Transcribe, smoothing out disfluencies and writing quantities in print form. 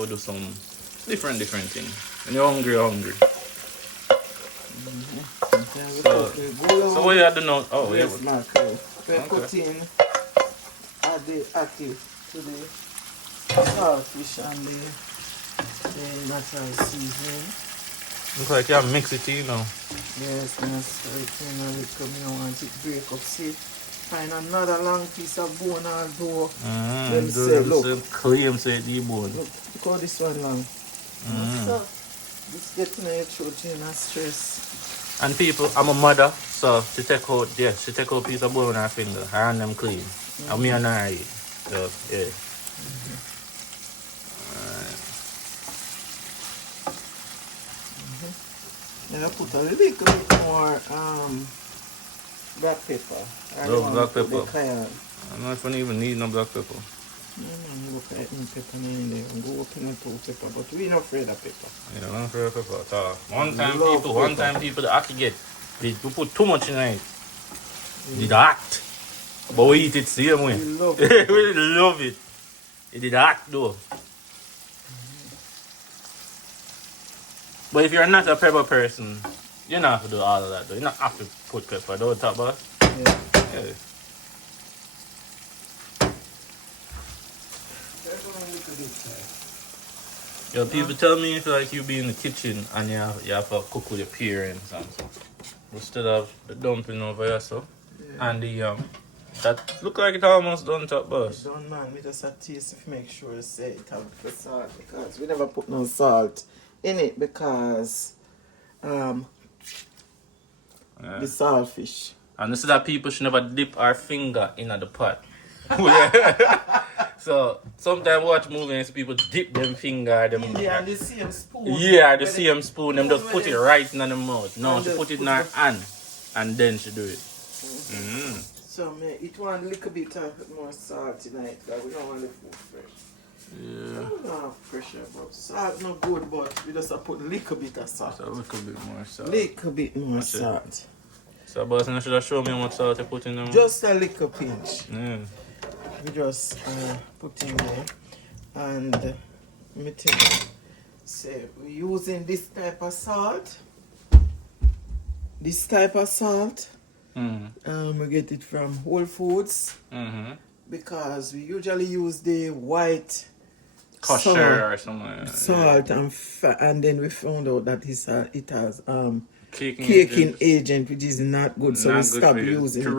we do some different things. When you're hungry, you're hungry. So what you had to know? Oh, yeah. We put in the Ackee to the saltfish and the natural seasoning. Looks like you have mixed it, you know. Yes, and I stir it in a little, you know, want it break up. See, find another long piece of bone or dough. Them say, look. Claim say the bone. Look how this one long. So, this getting your throat in a stress. And people, I'm a mother, so she take out a piece of bone on her finger, her hand them clean. And me and her eat. So, yeah. Then I put a little bit more black pepper. Black pepper. I I'm not gonna even need no black pepper. No, look at the pepper in there. Go up in the pepper, but we not afraid of pepper. Yeah, I'm not afraid of pepper at all. One time people that Ackee get, we put too much in it. It did hot. But we eat it same way. We love it. We love it. It did hot though. But if you're not a pepper person, you don't have to do all of that though. You don't have to put pepper, don't talk about. Yeah. Yo, people tell me if like you be in the kitchen and you have to cook with your parents and stuff. We still have the dumpling over here, so. Yeah. And the that look like it almost done top boss. It's done, man. We just have to taste to make sure it say it have the salt, because we never put no salt in it because the saltfish. And this is that people should never dip our finger in the pot. So sometimes watch movies and see people dip them finger them in there and the same spoon. Yeah, the same spoon. Them just put it right in the mouth. No, she put it in her hand and then she do it. So it want a little bit of more salt tonight because we don't want the food fresh. Yeah. We don't have pressure, but salt not good, but we just have put a little bit of salt. So a little bit more salt. Little bit more salt. So boss, you should have shown me how much salt you put in them. Just a little pinch. Yeah. We just put in there, and let me tell you, say we're using this type of salt. This type of salt, we get it from Whole Foods because we usually use the white kosher or something. Salt and then we found out that it has caking agent, which is not good, so we stopped using it.